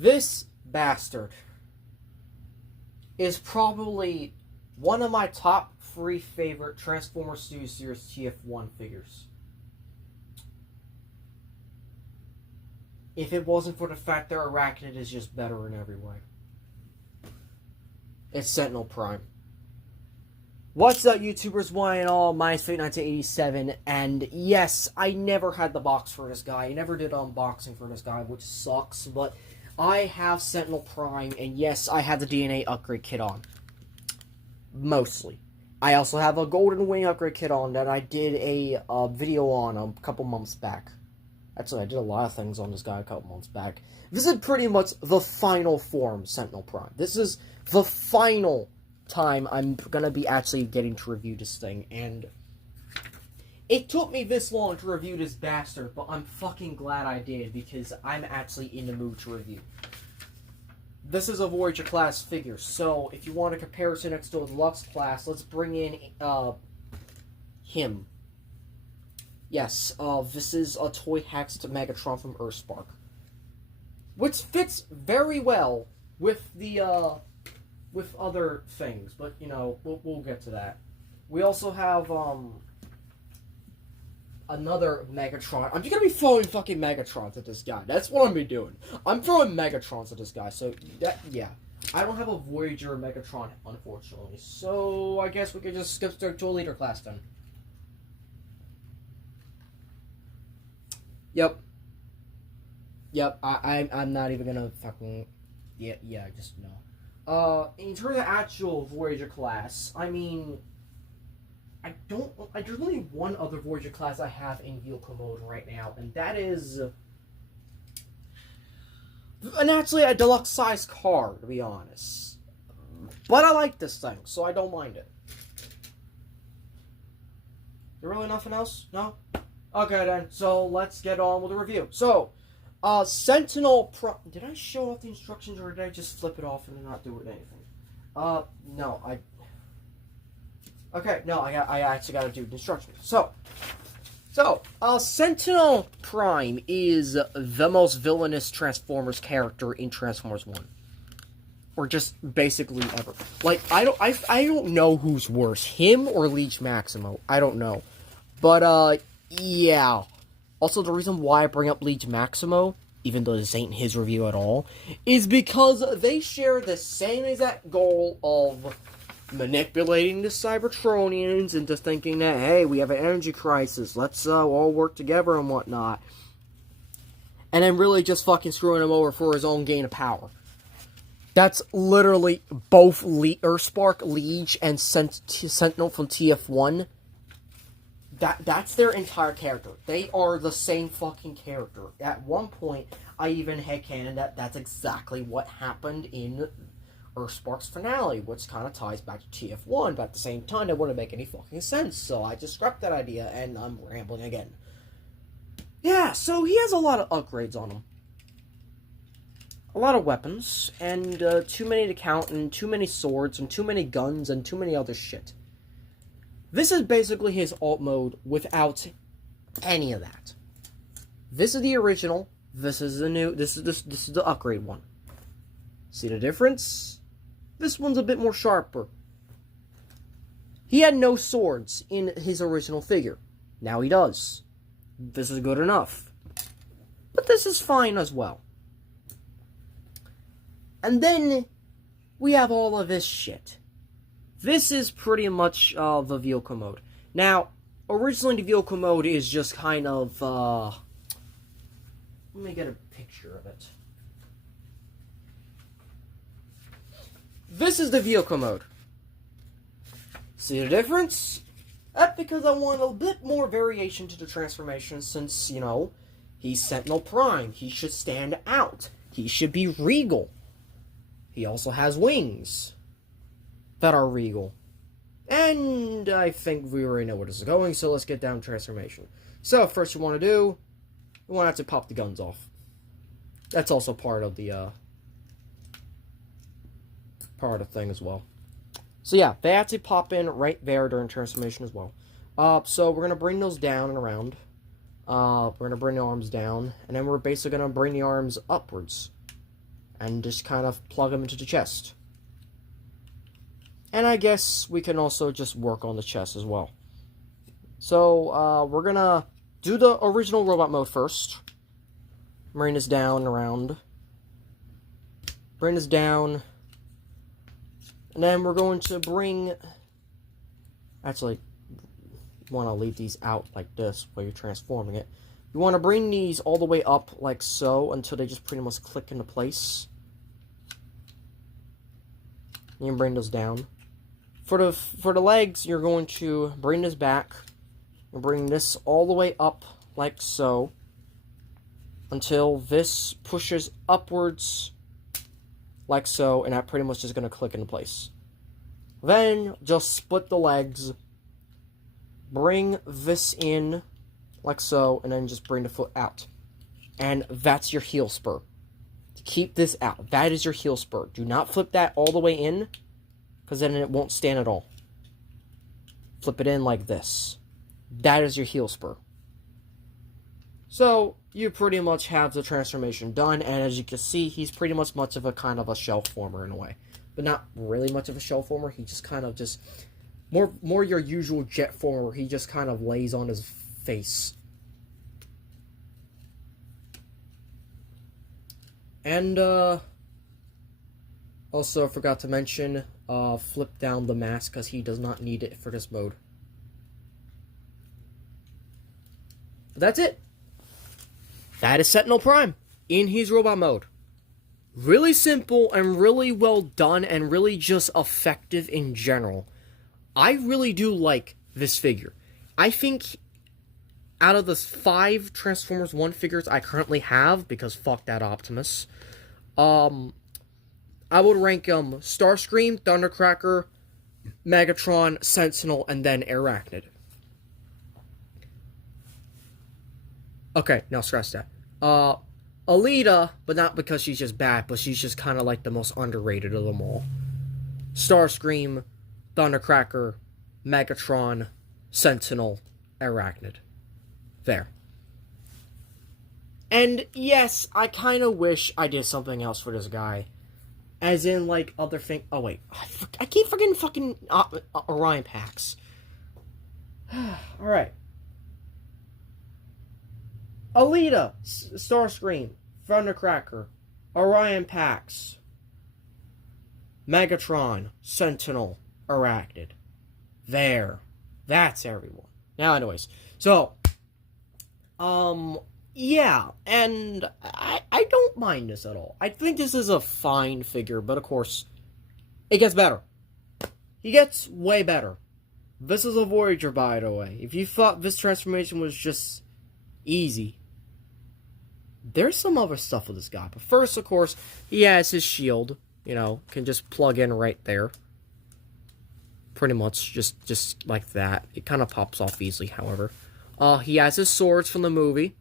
This bastard is probably one of my top 3 favorite Transformers Studio Series TF1 figures. If it wasn't for the fact that Airachnid is just better in every way. It's Sentinel Prime. What's up, YouTubers? One and all, mine's Fate1987, and yes, I never had the box for this guy. I never did unboxing for this guy, which sucks, but I have Sentinel Prime, and yes, I have the DNA upgrade kit on. Mostly. I also have a Golden Wing upgrade kit on that I did a video on a couple months back. Actually, I did a lot of things on this guy a couple months back. This is pretty much the final form Sentinel Prime. This is the final time I'm gonna be actually getting to review this thing, and it took me this long to review this bastard, but I'm fucking glad I did, because I'm actually in the mood to review. This is a Voyager class figure, so if you want a comparison next to a deluxe class, let's bring in him. Yes, this is a Toy Hacks to Megatron from Earthspark, which fits very well with the with other things, but you know, we'll get to that. We also have another Megatron. I'm just gonna be throwing fucking Megatrons at this guy. That's what I'm gonna be doing. I'm throwing Megatrons at this guy. So that, yeah, I don't have a Voyager Megatron, unfortunately. So I guess we could just skip straight to a leader class then. Yep. I'm not even gonna fucking yeah. Just no. In terms of actual Voyager class, I mean, there's only one other Voyager class I have in vehicle mode right now, and that is, naturally, a deluxe size car, to be honest. But I like this thing, so I don't mind it. There really nothing else? No? Okay then, so let's get on with the review. So, Sentinel Prime. Did I show off the instructions, or did I just flip it off and not do anything? No, okay, no, I actually gotta do the instructions. So, Sentinel Prime is the most villainous Transformers character in Transformers 1. Or just basically ever. Like, I don't know who's worse, him or Leech Maximo. I don't know. But, yeah. Also, the reason why I bring up Leech Maximo, even though this ain't his review at all, is because they share the same exact goal of manipulating the Cybertronians into thinking that, hey, we have an energy crisis, let's all work together and whatnot. And then really just fucking screwing him over for his own gain of power. That's literally both Earthspark, Leech, and Sentinel from TF1. That's their entire character. They are the same fucking character. At one point, I even headcanon that that's exactly what happened in Earthspark's finale, which kind of ties back to TF1, but at the same time, it wouldn't make any fucking sense, so I just scrapped that idea, and I'm rambling again. Yeah, so he has a lot of upgrades on him. A lot of weapons, and too many to count, and too many swords, and too many guns, and too many other shit. This is basically his alt mode without any of that. This is the original. This is the new. This is the upgrade one. See the difference? This one's a bit more sharper. He had no swords in his original figure. Now he does. This is good enough. But this is fine as well. And then we have all of this shit. This is pretty much the vehicle mode. Now, originally the vehicle mode is just kind of, let me get a picture of it. This is the vehicle mode. See the difference? That's because I want a bit more variation to the transformation since, you know, he's Sentinel Prime. He should stand out. He should be regal. He also has wings that are regal. And I think we already know where this is going, so let's get down to transformation. So, first you want to do, you want to have to pop the guns off. That's also part of the thing as well. So yeah, they actually pop in right there during transformation as well. So we're going to bring those down and around. We're going to bring the arms down, and then we're basically going to bring the arms upwards. and just kind of plug him into the chest. And I guess we can also just work on the chest as well. So, we're gonna do the original robot mode first. Bring this down around. Bring this down. And then we're going to bring... Actually, you want to leave these out like this while you're transforming it. You want to bring these all the way up like so until they just pretty much click into place. You can bring those down. For the legs, you're going to bring this back and bring this all the way up like so until this pushes upwards like so, and that pretty much is going to click into place. Then just split the legs, bring this in like so, and then just bring the foot out. And that's your heel spur. Keep this out. That is your heel spur. Do not flip that all the way in, because then it won't stand at all. Flip it in like this. That is your heel spur. So, you pretty much have the transformation done, and as you can see, he's pretty much of a kind of a shell former in a way. But not really much of a shell former. He just kind of just... More your usual jet former, where he just kind of lays on his face. And, also, I forgot to mention, flip down the mask, because he does not need it for this mode. But that's it. That is Sentinel Prime in his robot mode. Really simple and really well done and really just effective in general. I really do like this figure. I think out of the 5 Transformers 1 figures I currently have, because fuck that Optimus, I would rank Starscream, Thundercracker, Megatron, Sentinel, and then Airachnid. Okay, now scratch that. Alita, but not because she's just bad, but she's just kind of like the most underrated of them all. Starscream, Thundercracker, Megatron, Sentinel, Airachnid. There. And yes, I kind of wish I did something else for this guy. As in, like, other thing. Oh, wait. I keep forgetting fucking Orion packs. Alright. Alita, Starscream, Thundercracker, Orion packs, Megatron, Sentinel, Airachnid. There. That's everyone. Now, anyways. So, yeah, and I don't mind this at all. I think this is a fine figure, but of course, it gets better. He gets way better. This is a Voyager, by the way. If you thought this transformation was just easy, there's some other stuff with this guy. But first, of course, he has his shield. You know, can just plug in right there. Pretty much, just like that. It kind of pops off easily, however. He has his swords from the movie.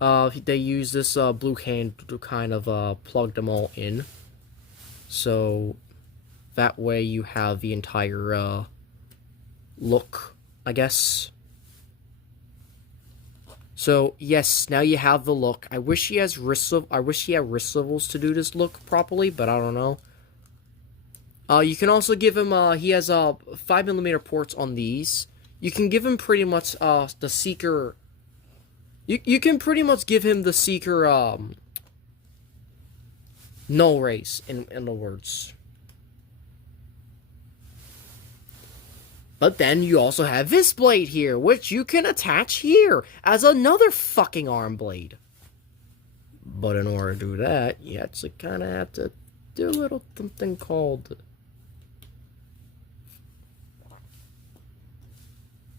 They use this blue can to kind of plug them all in. So that way you have the entire look, I guess. So yes, now you have the look. I wish he had wrist swivels to do this look properly, but I don't know. You can also give him he has 5mm ports on these. You can give him pretty much the Seeker. You can pretty much give him the Seeker null rays in other words. But then you also have this blade here, which you can attach here as another fucking arm blade. But in order to do that, you actually kind of have to do a little something called...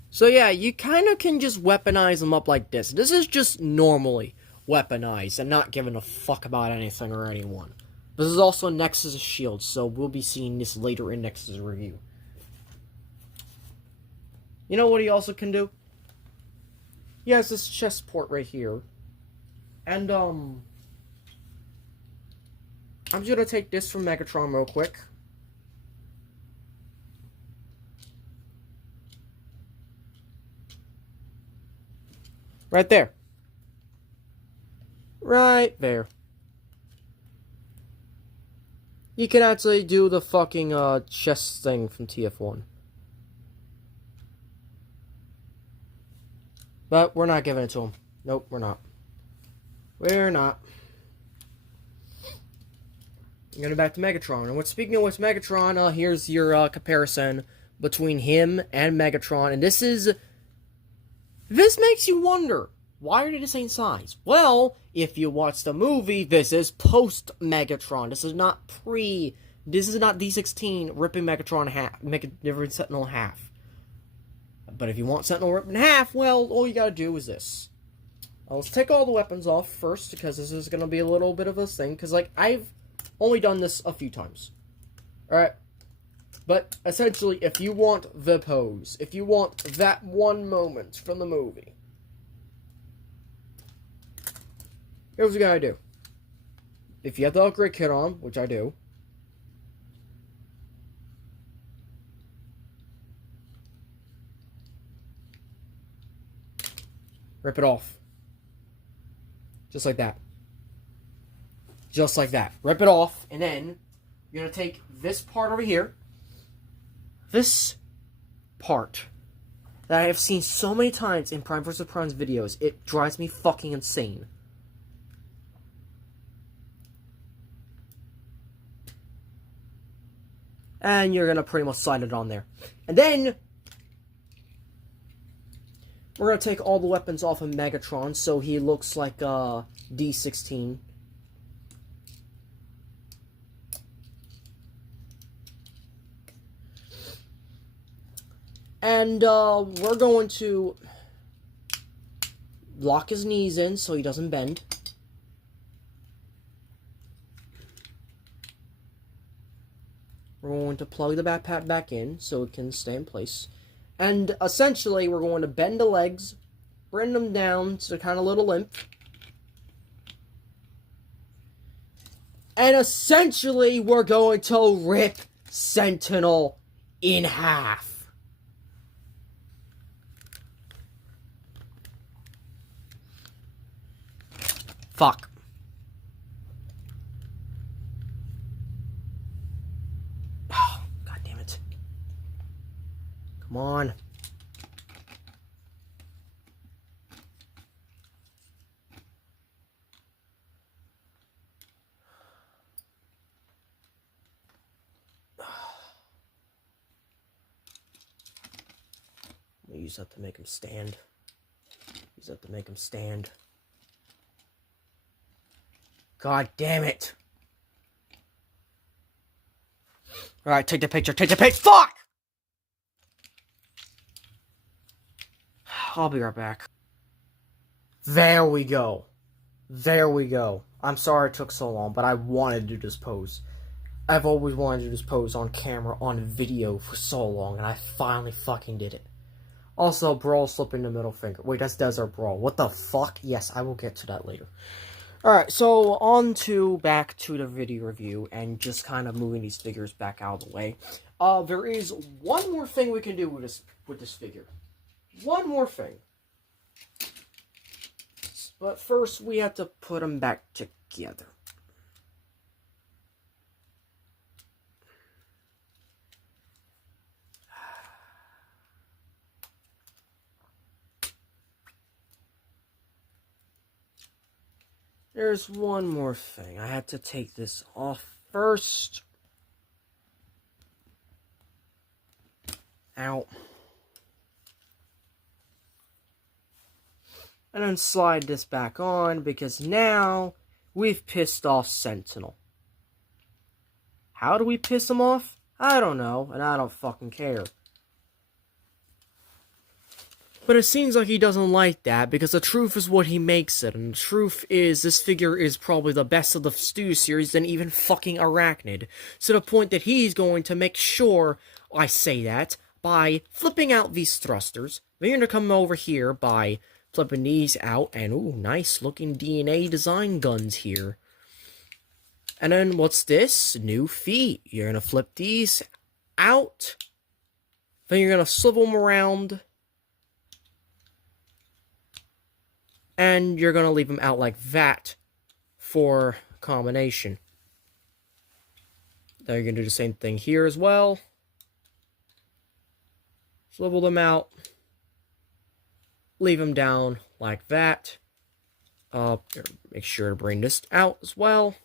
So yeah, you kind of can just weaponize them up like this. This is just normally weaponized and not giving a fuck about anything or anyone. This is also Nexus' shield, so we'll be seeing this later in Nexus' review. You know what he also can do? He has this chest port right here. And, I'm just gonna take this from Megatron real quick. Right there. Right there. You can actually do the fucking chest thing from TF1. But we're not giving it to him. Nope, we're not. We're not. Going back to Megatron. And speaking of what's Megatron, here's your comparison between him and Megatron. And this makes you wonder, why are they the same size? Well, if you watch the movie, this is post-Megatron. This is not D16 ripping Megatron in half, ripping Sentinel in half. But if you want Sentinel ripped in half, well, all you gotta do is this. Let's take all the weapons off first, because this is gonna be a little bit of a thing, because, like, I've only done this a few times. Alright? But, essentially, if you want the pose, if you want that one moment from the movie, here's what you gotta do. If you have the upgrade kit on, which I do, rip it off. Just like that. Just like that. Rip it off, and then you're going to take this part over here. This part that I have seen so many times in Prime vs. Prime's videos. It drives me fucking insane. And you're going to pretty much slide it on there. And then we're going to take all the weapons off of Megatron so he looks like D16. And we're going to lock his knees in so he doesn't bend. We're going to plug the backpack back in so it can stay in place. And essentially, we're going to bend the legs, bring them down to kind of little limp. And essentially, we're going to rip Sentinel in half. Fuck. Oh, God damn it. Come on. I'll use that to make him stand. Use that to make him stand. God damn it. Alright, take the picture. Take the picture. Fuck! I'll be right back. There we go. There we go. I'm sorry it took so long, but I wanted to do this pose. I've always wanted to do this pose on camera, on video for so long, and I finally fucking did it. Also, Brawl slipping the middle finger. Wait, that's Desert Brawl. What the fuck? Yes, I will get to that later. Alright, so back to the video review, and just kind of moving these figures back out of the way. There is one more thing we can do with this figure. One more thing. But first, we have to put them back together. There's one more thing. I have to take this off first. Ow. And then slide this back on, because now we've pissed off Sentinel. How do we piss him off? I don't know, and I don't fucking care. But it seems like he doesn't like that, because the truth is what he makes it, and the truth is this figure is probably the best of the Stew series than even fucking Airachnid, to the point that he's going to make sure I say that by flipping out these thrusters. They're going to come over here by flipping these out, and ooh, nice looking DNA design guns here. And then what's this? New feet. You're going to flip these out, then you're going to swivel them around, and you're going to leave them out like that for combination. Then you're going to do the same thing here as well. Swivel them out. Leave them down like that. Make sure to bring this out as well.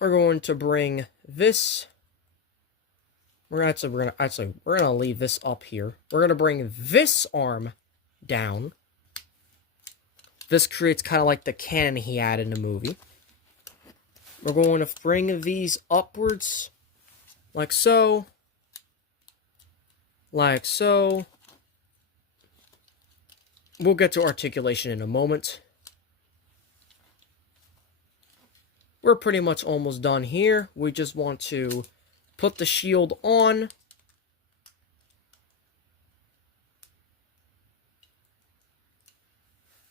We're going to bring this. We're gonna leave this up here. We're gonna bring this arm down. This creates kind of like the cannon he had in the movie. We're going to bring these upwards, like so. Like so. We'll get to articulation in a moment. We're pretty much almost done here. We just want to put the shield on.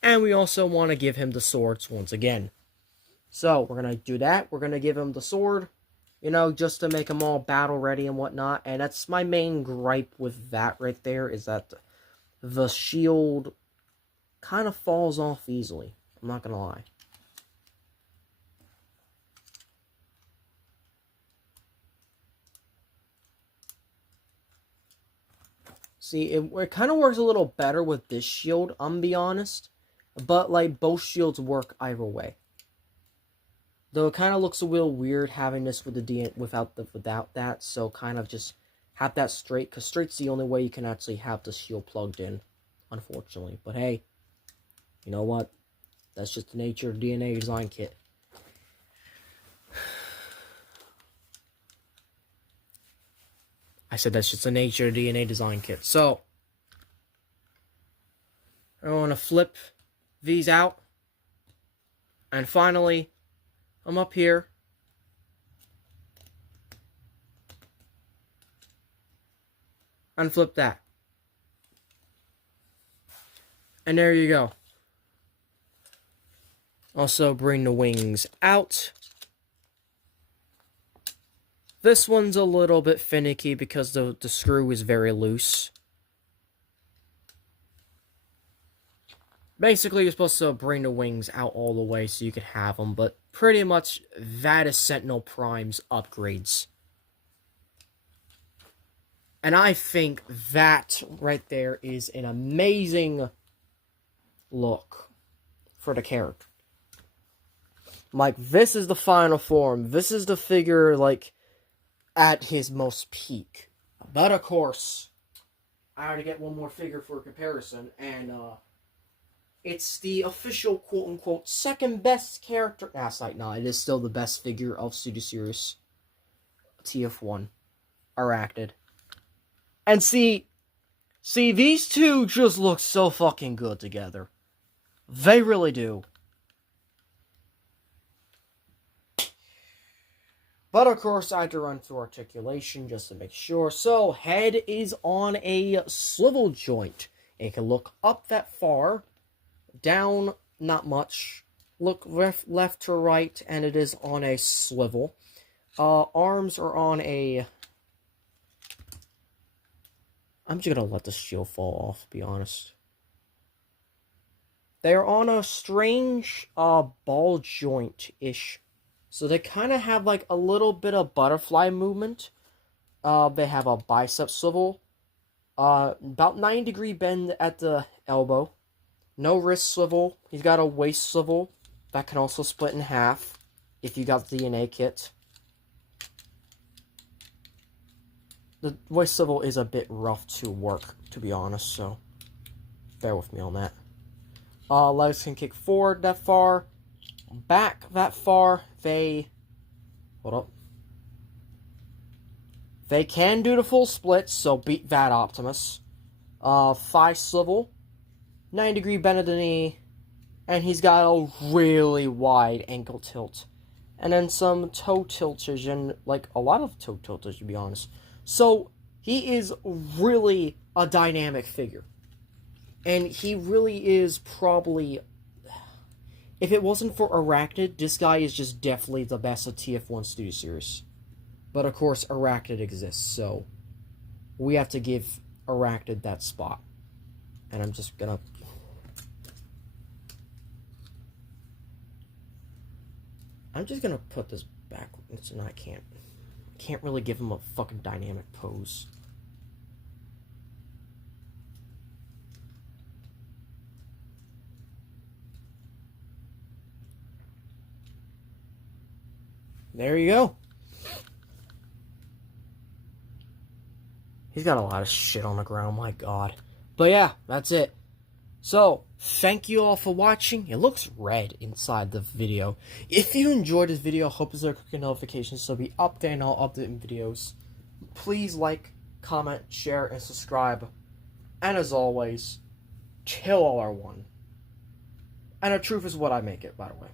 And we also want to give him the swords once again. So, we're going to do that. We're going to give him the sword, you know, just to make him all battle ready and whatnot. And that's my main gripe with that right there, is that the shield kind of falls off easily. I'm not going to lie. See, it kind of works a little better with this shield, I'm gonna be honest. But, like, both shields work either way. Though it kind of looks a little weird having this with the without that, so kind of just have that straight, because straight's the only way you can actually have the shield plugged in, unfortunately. But hey, you know what? That's just the nature of DNA design kit. I said that's just the nature of DNA design kit. So, I want to flip these out. And finally, I'm up here. Unflip that. And there you go. Also bring the wings out. This one's a little bit finicky because the screw is very loose. Basically, you're supposed to bring the wings out all the way so you can have them, but pretty much that is Sentinel Prime's upgrades. And I think that right there is an amazing look for the character. Like, this is the final form. This is the figure, like, at his most peak. But, of course, I had to get one more figure for comparison, and, it's the official, quote-unquote, second best character. No, it is still the best figure of Studio Series TF1, Airachnid. And see, these two just look so fucking good together. They really do. But, of course, I had to run through articulation just to make sure. So, head is on a swivel joint. It can look up that far. Down, not much. Look left to right, and it is on a swivel. Arms are on a... I'm just gonna let the shield fall off, to be honest. They're on a strange, ball joint-ish. So they kind of have, like, a little bit of butterfly movement. They have a bicep swivel. About 90-degree bend at the elbow. No wrist swivel. He's got a waist swivel that can also split in half if you got the DNA kit. The waist swivel is a bit rough to work, to be honest, so bear with me on that. Legs can kick forward that far, back that far. Hold up. They can do the full split, so beat that, Optimus. Thigh swivel. 90-degree bend of the knee, and he's got a really wide ankle tilt. And then some toe tiltage, and, like, a lot of toe tiltage, to be honest. So, he is really a dynamic figure. And he really is probably... If it wasn't for Airachnid, this guy is just definitely the best of TF1 Studio Series. But, of course, Airachnid exists, so... we have to give Airachnid that spot. And I'm just gonna... I'm just gonna put this back. No, I can't. I can't really give him a fucking dynamic pose. There you go. He's got a lot of shit on the ground, my god. But yeah, that's it. So, thank you all for watching. It looks red inside the video. If you enjoyed this video, hope you click notifications so be up there and I'll update videos. Please like, comment, share, and subscribe. And as always, Til All Are One. And the truth is what I make it, by the way.